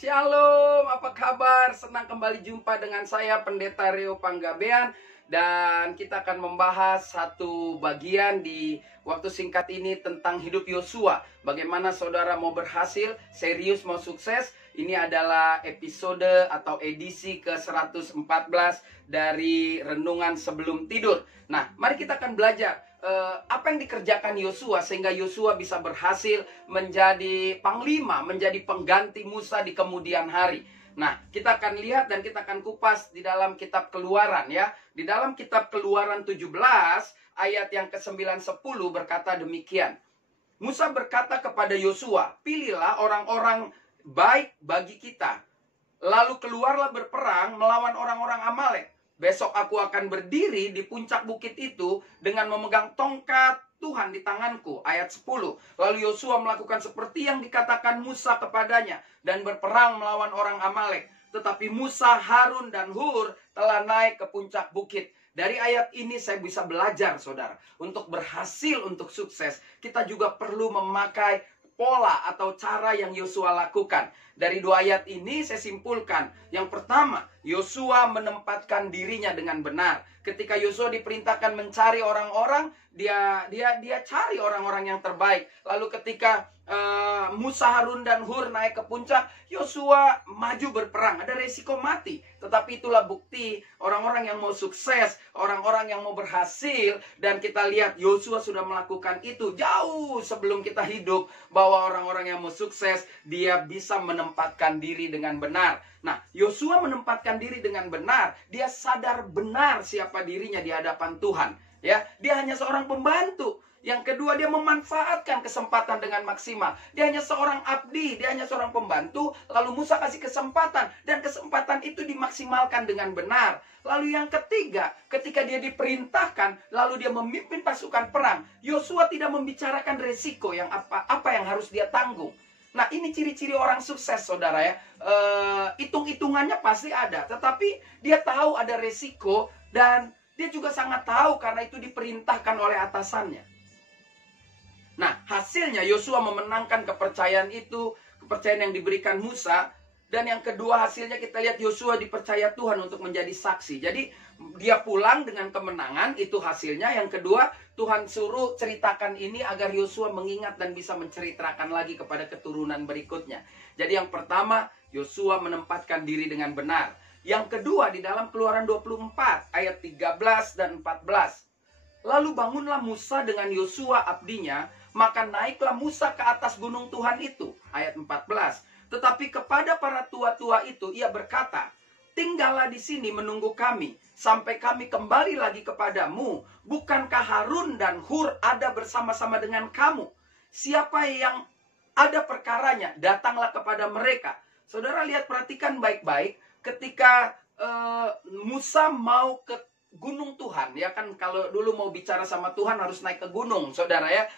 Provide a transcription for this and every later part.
Shalom, apa kabar? Senang kembali jumpa dengan saya Pendeta Rio Panggabean. Dan kita akan membahas satu bagian di waktu singkat ini tentang hidup Yosua. Bagaimana saudara mau berhasil, serius mau sukses. Ini adalah episode atau edisi ke-114 dari Renungan Sebelum Tidur. Nah, mari kita akan belajar apa yang dikerjakan Yosua sehingga Yosua bisa berhasil menjadi panglima, menjadi pengganti Musa di kemudian hari. Nah, kita akan lihat dan kita akan kupas di dalam kitab Keluaran ya. Di dalam kitab Keluaran 17 ayat yang ke-9 10 berkata demikian. Musa berkata kepada Yosua, "Pilihlah orang-orang baik bagi kita. Lalu keluarlah berperang melawan orang-orang Amalek. Besok aku akan berdiri di puncak bukit itu dengan memegang tongkat Tuhan di tanganku." Ayat 10. Lalu Yosua melakukan seperti yang dikatakan Musa kepadanya dan berperang melawan orang Amalek. Tetapi Musa, Harun, dan Hur telah naik ke puncak bukit. Dari ayat ini saya bisa belajar, saudara. Untuk berhasil, untuk sukses, kita juga perlu memakai pola atau cara yang Yosua lakukan. Dari dua ayat ini saya simpulkan. Yang pertama, Yosua menempatkan dirinya dengan benar. Ketika Yosua diperintahkan mencari orang-orang, dia cari orang-orang yang terbaik. Lalu ketika Musa, Harun, dan Hur naik ke puncak, Yosua maju berperang. Ada resiko mati. Tetapi itulah bukti orang-orang yang mau sukses, orang-orang yang mau berhasil. Dan kita lihat Yosua sudah melakukan itu jauh sebelum kita hidup. Bahwa orang-orang yang mau sukses, dia bisa menempatkan diri dengan benar. Nah, Yosua menempatkan diri dengan benar. Dia sadar benar siapa dirinya di hadapan Tuhan. Ya, dia hanya seorang pembantu. Yang kedua, dia memanfaatkan kesempatan dengan maksimal. Dia hanya seorang abdi, dia hanya seorang pembantu. Lalu Musa kasih kesempatan, dan kesempatan itu dimaksimalkan dengan benar. Lalu yang ketiga, ketika dia diperintahkan, lalu dia memimpin pasukan perang, Yosua tidak membicarakan resiko yang apa yang harus dia tanggung. Nah, ini ciri-ciri orang sukses, saudara ya. Hitung-hitungannya pasti ada, tetapi dia tahu ada resiko, dan dia juga sangat tahu karena itu diperintahkan oleh atasannya. Nah, hasilnya Yosua memenangkan kepercayaan itu, kepercayaan yang diberikan Musa. Dan yang kedua hasilnya kita lihat Yosua dipercaya Tuhan untuk menjadi saksi. Jadi dia pulang dengan kemenangan, itu hasilnya. Yang kedua, Tuhan suruh ceritakan ini agar Yosua mengingat dan bisa menceritakan lagi kepada keturunan berikutnya. Jadi yang pertama, Yosua menempatkan diri dengan benar. Yang kedua, di dalam Keluaran 24 ayat 13 dan 14. Lalu bangunlah Musa dengan Yosua abdinya, maka naiklah Musa ke atas gunung Tuhan itu. Ayat 14. Tetapi kepada para tua-tua itu ia berkata, "Tinggallah di sini menunggu kami, sampai kami kembali lagi kepadamu. Bukankah Harun dan Hur ada bersama-sama dengan kamu? Siapa yang ada perkaranya, datanglah kepada mereka." Saudara lihat, perhatikan baik-baik. Ketika Musa mau ke gunung Tuhan, ya kan, kalau dulu mau bicara sama Tuhan harus naik ke gunung, saudara ya.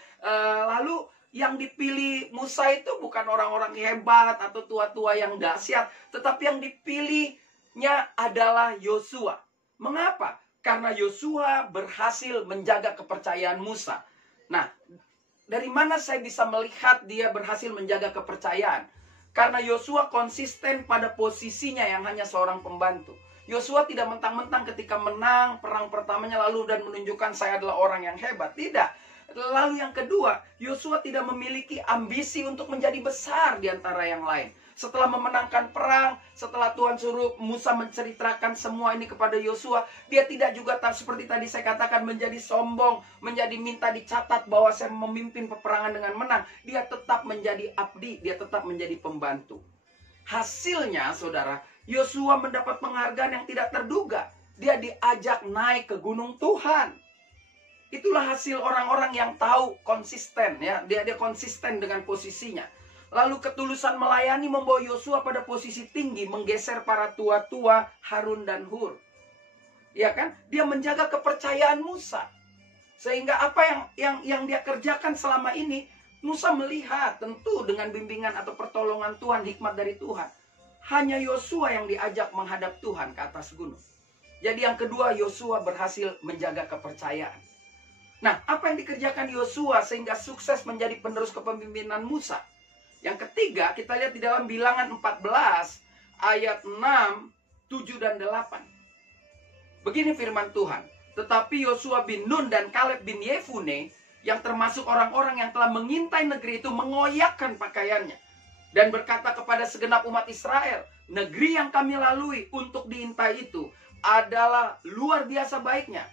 Lalu yang dipilih Musa itu bukan orang-orang hebat atau tua-tua yang dahsyat, tetapi yang dipilihnya adalah Yosua. Mengapa? Karena Yosua berhasil menjaga kepercayaan Musa. Nah, dari mana saya bisa melihat dia berhasil menjaga kepercayaan? Karena Yosua konsisten pada posisinya yang hanya seorang pembantu. Yosua tidak mentang-mentang ketika menang perang pertamanya lalu dan menunjukkan saya adalah orang yang hebat. Tidak. Lalu yang kedua, Yosua tidak memiliki ambisi untuk menjadi besar di antara yang lain. Setelah memenangkan perang, setelah Tuhan suruh Musa menceritakan semua ini kepada Yosua, dia tidak juga seperti tadi saya katakan menjadi sombong, menjadi minta dicatat bahwa saya memimpin peperangan dengan menang. Dia tetap menjadi abdi, dia tetap menjadi pembantu. Hasilnya, saudara, Yosua mendapat penghargaan yang tidak terduga. Dia diajak naik ke gunung Tuhan. Itulah hasil orang-orang yang tahu konsisten ya. Dia konsisten dengan posisinya. Lalu ketulusan melayani membawa Yosua pada posisi tinggi, menggeser para tua-tua Harun dan Hur. Ya kan? Dia menjaga kepercayaan Musa. Sehingga apa yang dia kerjakan selama ini, Musa melihat tentu dengan bimbingan atau pertolongan Tuhan, hikmat dari Tuhan. Hanya Yosua yang diajak menghadap Tuhan ke atas gunung. Jadi yang kedua, Yosua berhasil menjaga kepercayaan. Nah, apa yang dikerjakan Yosua sehingga sukses menjadi penerus kepemimpinan Musa? Yang ketiga, kita lihat di dalam Bilangan 14 ayat 6, 7 dan 8. Begini firman Tuhan, tetapi Yosua bin Nun dan Kaleb bin Yefune, yang termasuk orang-orang yang telah mengintai negeri itu, mengoyakkan pakaiannya dan berkata kepada segenap umat Israel, negeri yang kami lalui untuk diintai itu adalah luar biasa baiknya.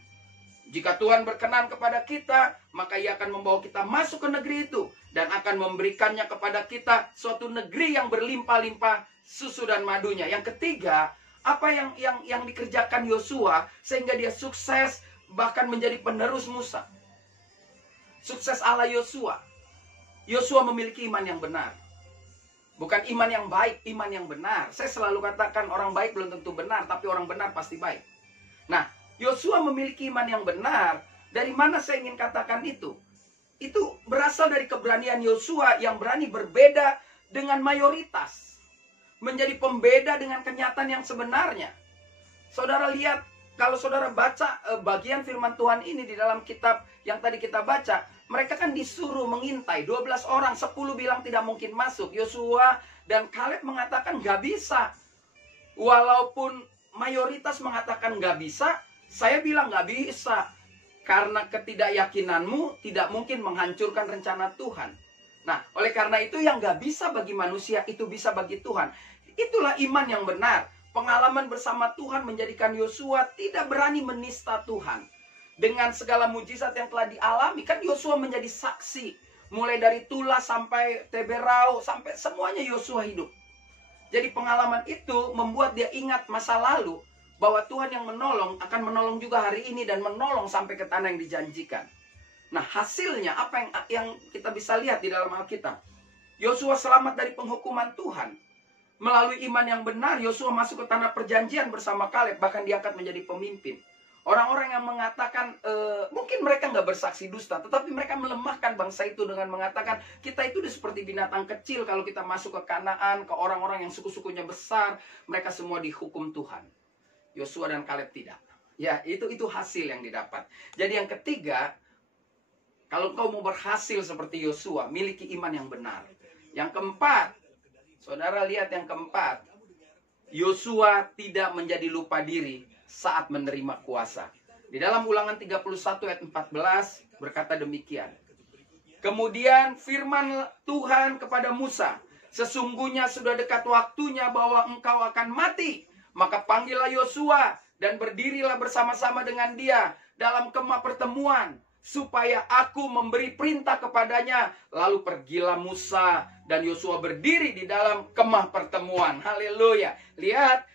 Jika Tuhan berkenan kepada kita, maka Ia akan membawa kita masuk ke negeri itu dan akan memberikannya kepada kita suatu negeri yang berlimpah-limpah susu dan madunya. Yang ketiga, apa yang dikerjakan Yosua sehingga dia sukses bahkan menjadi penerus Musa. Sukses ala Yosua. Yosua memiliki iman yang benar. Bukan iman yang baik, iman yang benar. Saya selalu katakan orang baik belum tentu benar, tapi orang benar pasti baik. Nah, Yosua memiliki iman yang benar. Dari mana saya ingin katakan itu? Itu berasal dari keberanian Yosua yang berani berbeda dengan mayoritas. Menjadi pembeda dengan kenyataan yang sebenarnya. Saudara lihat, kalau saudara baca bagian firman Tuhan ini di dalam kitab yang tadi kita baca, mereka kan disuruh mengintai 12 orang, 10 bilang tidak mungkin masuk. Yosua dan Kaleb mengatakan gak bisa. Walaupun mayoritas mengatakan gak bisa, saya bilang gak bisa. Karena ketidakyakinanmu tidak mungkin menghancurkan rencana Tuhan. Nah, oleh karena itu yang gak bisa bagi manusia, itu bisa bagi Tuhan. Itulah iman yang benar. Pengalaman bersama Tuhan menjadikan Yosua tidak berani menista Tuhan. Dengan segala mujizat yang telah dialami, kan Yosua menjadi saksi. Mulai dari Tula sampai Teberau, sampai semuanya Yosua hidup. Jadi pengalaman itu membuat dia ingat masa lalu, bahwa Tuhan yang menolong akan menolong juga hari ini dan menolong sampai ke tanah yang dijanjikan. Nah, hasilnya apa yang kita bisa lihat di dalam Alkitab? Yosua selamat dari penghukuman Tuhan. Melalui iman yang benar, Yosua masuk ke tanah perjanjian bersama Kaleb, bahkan diangkat menjadi pemimpin. Orang-orang yang mengatakan, mungkin mereka nggak bersaksi dusta, tetapi mereka melemahkan bangsa itu dengan mengatakan, kita itu udah seperti binatang kecil kalau kita masuk ke Kanaan, ke orang-orang yang suku-sukunya besar, mereka semua dihukum Tuhan. Yosua dan Kaleb tidak. Ya, itu hasil yang didapat. Jadi yang ketiga, kalau kau mau berhasil seperti Yosua, miliki iman yang benar. Yang keempat, saudara lihat yang keempat, Yosua tidak menjadi lupa diri saat menerima kuasa. Di dalam Ulangan 31 ayat 14 berkata demikian. Kemudian firman Tuhan kepada Musa, sesungguhnya sudah dekat waktunya bahwa engkau akan mati. Maka panggillah Yosua dan berdirilah bersama-sama dengan dia dalam kemah pertemuan, supaya aku memberi perintah kepadanya. Lalu pergilah Musa dan Yosua berdiri di dalam kemah pertemuan. Haleluya. Lihat,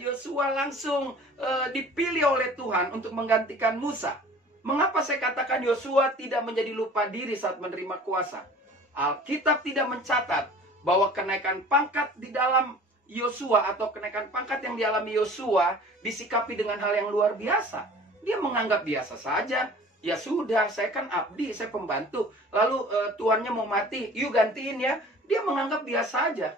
Yosua langsung dipilih oleh Tuhan untuk menggantikan Musa. Mengapa saya katakan Yosua tidak menjadi lupa diri saat menerima kuasa? Alkitab tidak mencatat bahwa kenaikan pangkat di dalam Yosua atau kenaikan pangkat yang dialami Yosua disikapi dengan hal yang luar biasa. Dia menganggap biasa saja. Ya sudah, saya kan abdi, saya pembantu. Lalu tuannya mau mati, yuk gantiin ya. Dia menganggap biasa aja.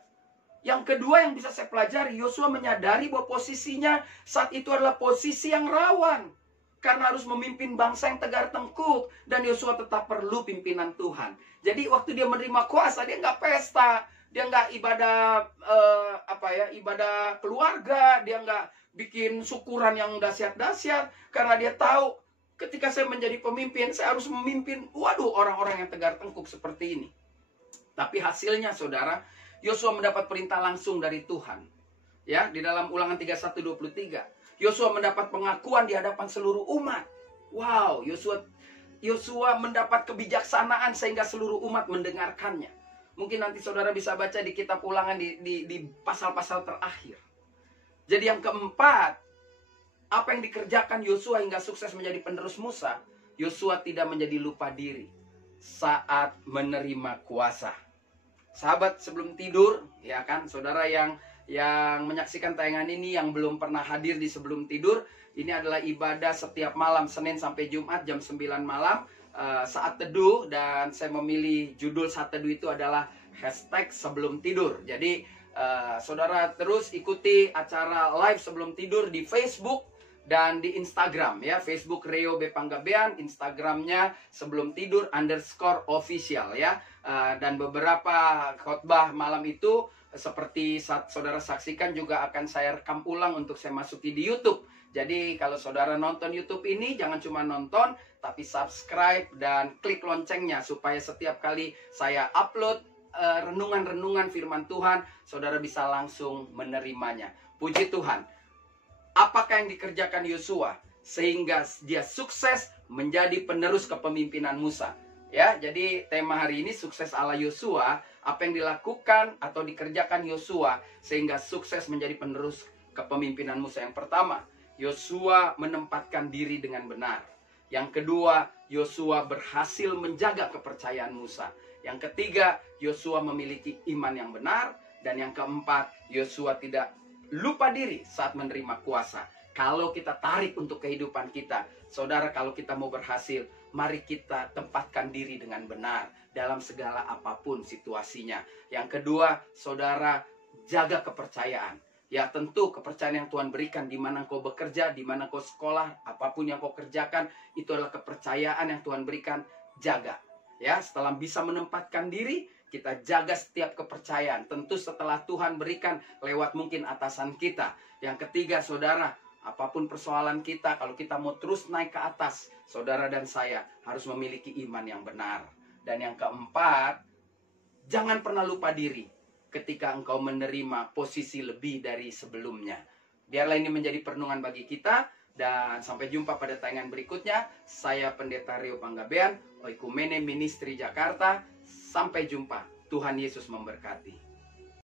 Yang kedua yang bisa saya pelajari, Yosua menyadari bahwa posisinya saat itu adalah posisi yang rawan. Karena harus memimpin bangsa yang tegar tengkuk. Dan Yosua tetap perlu pimpinan Tuhan. Jadi waktu dia menerima kuasa, dia nggak pesta. Dia nggak ibadah ibadah keluarga, dia nggak bikin syukuran yang dahsyat-dahsyat, karena dia tahu ketika saya menjadi pemimpin, saya harus memimpin orang-orang yang tegar tengkuk seperti ini. Tapi hasilnya, saudara, Yosua mendapat perintah langsung dari Tuhan. Ya, di dalam Ulangan 31:23, Yosua mendapat pengakuan di hadapan seluruh umat. Wow, Yosua mendapat kebijaksanaan sehingga seluruh umat mendengarkannya. Mungkin nanti saudara bisa baca di kitab Ulangan di pasal-pasal terakhir. Jadi yang keempat, apa yang dikerjakan Yosua hingga sukses menjadi penerus Musa, Yosua tidak menjadi lupa diri saat menerima kuasa. Sahabat, sebelum tidur, ya kan, saudara yang menyaksikan tayangan ini yang belum pernah hadir di sebelum tidur, ini adalah ibadah setiap malam Senin sampai Jumat jam 9 malam. Saat teduh, dan saya memilih judul saat teduh itu adalah hashtag sebelum tidur. Jadi saudara terus ikuti acara live sebelum tidur di Facebook dan di Instagram ya, Facebook Rio B. Panggabean, Instagramnya sebelum tidur _official ya. Dan beberapa khotbah malam itu seperti saudara saksikan juga akan saya rekam ulang untuk saya masuki di YouTube. Jadi kalau saudara nonton YouTube ini jangan cuma nonton, tapi subscribe dan klik loncengnya supaya setiap kali saya upload renungan-renungan firman Tuhan, saudara bisa langsung menerimanya. Puji Tuhan. Apakah yang dikerjakan Yosua sehingga dia sukses menjadi penerus kepemimpinan Musa? Ya, jadi tema hari ini sukses ala Yosua. Apa yang dilakukan atau dikerjakan Yosua sehingga sukses menjadi penerus kepemimpinan Musa? Yang pertama, Yosua menempatkan diri dengan benar. Yang kedua, Yosua berhasil menjaga kepercayaan Musa. Yang ketiga, Yosua memiliki iman yang benar. Dan yang keempat, Yosua tidak lupa diri saat menerima kuasa. Kalau kita tarik untuk kehidupan kita, saudara, kalau kita mau berhasil, mari kita tempatkan diri dengan benar dalam segala apapun situasinya. Yang kedua, saudara, jaga kepercayaan. Ya, tentu kepercayaan yang Tuhan berikan, di mana kau bekerja, di mana kau sekolah, apapun yang kau kerjakan, itu adalah kepercayaan yang Tuhan berikan. Jaga. Ya, setelah bisa menempatkan diri, kita jaga setiap kepercayaan. Tentu setelah Tuhan berikan lewat mungkin atasan kita. Yang ketiga, saudara, apapun persoalan kita, kalau kita mau terus naik ke atas, saudara dan saya harus memiliki iman yang benar. Dan yang keempat, jangan pernah lupa diri ketika engkau menerima posisi lebih dari sebelumnya. Biarlah ini menjadi perenungan bagi kita. Dan sampai jumpa pada tayangan berikutnya. Saya Pendeta Rio Panggabean, Oikumene Ministry Jakarta. Sampai jumpa. Tuhan Yesus memberkati.